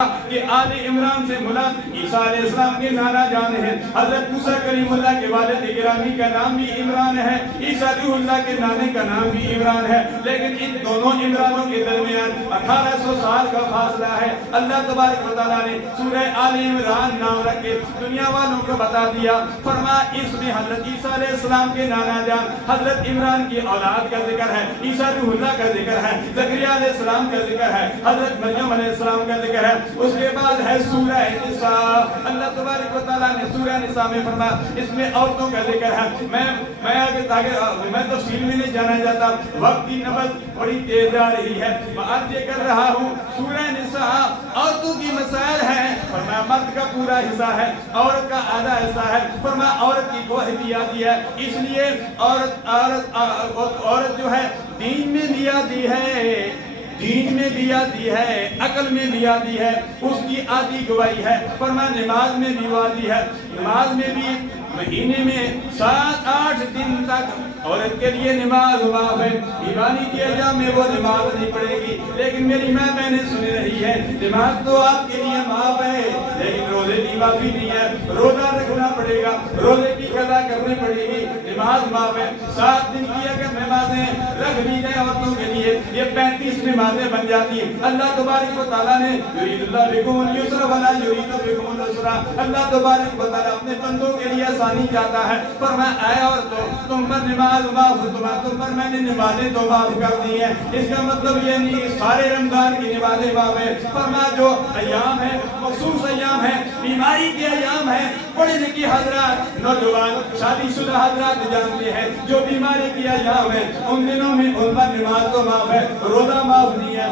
کہ آل عمران سے مراد عیسیٰ علیہ السلام کے نانا جان ہیں۔ حضرت موسیٰ کلیم اللہ کے والد گرامی کا نام بھی عمران ہے، عیسیٰ روح اللہ کے نانے کا نام بھی عمران ہے، لیکن ان دونوں عمرانوں کے درمیان 1800 سال کا فاصلہ ہے۔ اللہ تبارک و تعالیٰ نے سورہ آل عمران نام رکھ کے دنیا والوں کو بتا دیا، فرمایا اس میں حضرت عیسیٰ علیہ السلام کے نانا جان حضرت عمران کی اولاد کا ذکر ہے، عیسیٰ روح اللہ کا ذکر ہے، زکریا علیہ السلام کا ذکر ہے، حضرت مریم علیہ السلام کا ذکر ہے۔ اس کے بعد ہے سورہ نساء۔ اللہ تبارک و تعالیٰ نے سورہ نساء میں فرمایا اس میں عورتوں کا ذکر ہے۔ میں آگے تاکہ میں تفصیل میں نہیں جانا چاہتا، وقت کی نبض بڑی تیز آ رہی ہے، میں عرض یہ کر رہا ہوں سورہ نساء عورتوں کی مسائل ہیں، فرمایا مرد کا پورا حصہ ہے، عورت کا آدھا حصہ ہے، فرمایا عورت کی گواہی بھی آتی ہے، اس لیے عورت جو ہے دین میں بھی آتی ہے، دین میں بھی آتی ہے، عقل میں بھی آتی ہے، اس کی آدھی گواہی ہے، فرمایا نماز میں بھی آتی ہے، نماز میں بھی مہینے میں 7-8 دن تک عورت کے لیے نماز معاف ہے، بیماری کے ایام میں وہ نماز نہیں پڑھے گی، لیکن میری ماں بہنیں سن رہی ہے نماز تو آپ کے لیے معاف ہے لیکن روزے کی معافی نہیں ہے، روزہ رکھنا پڑے گا، روزے کی قضا کرنی پڑے گی، نماز معاف ہے۔ 7 دن کی اگر نمازیں رکھ دی جائیں عورتوں کے لیے یہ 35 نمازیں بن جاتی ہیں۔ اللہ تبارک و تعالیٰ نے یرید اللہ بکم اليسر ولا یرید بکم العسر، اللہ تبارک و تعالیٰ اپنے بندوں کے لیے آسانی چاہتا ہے، فرمایا اے عورتوں تم پر نماز معاف، تم پر میں نے نمازیں تو معاف کر دی ہیں، اس کا مطلب یہ نہیں سارے رمضان کی نمازیں معاف ہیں، فرمایا جو ایام ہیں مخصوص ایام ہیں، بیماری کے ایام ہیں، پڑھے لکھی حضرات نوجوان شادی شدہ حضرات جانتے ہیں جو بیماری کے ایام ہیں ان دنوں میں ان پر نماز تو معاف ہے، روزہ معاف نہیں ہے۔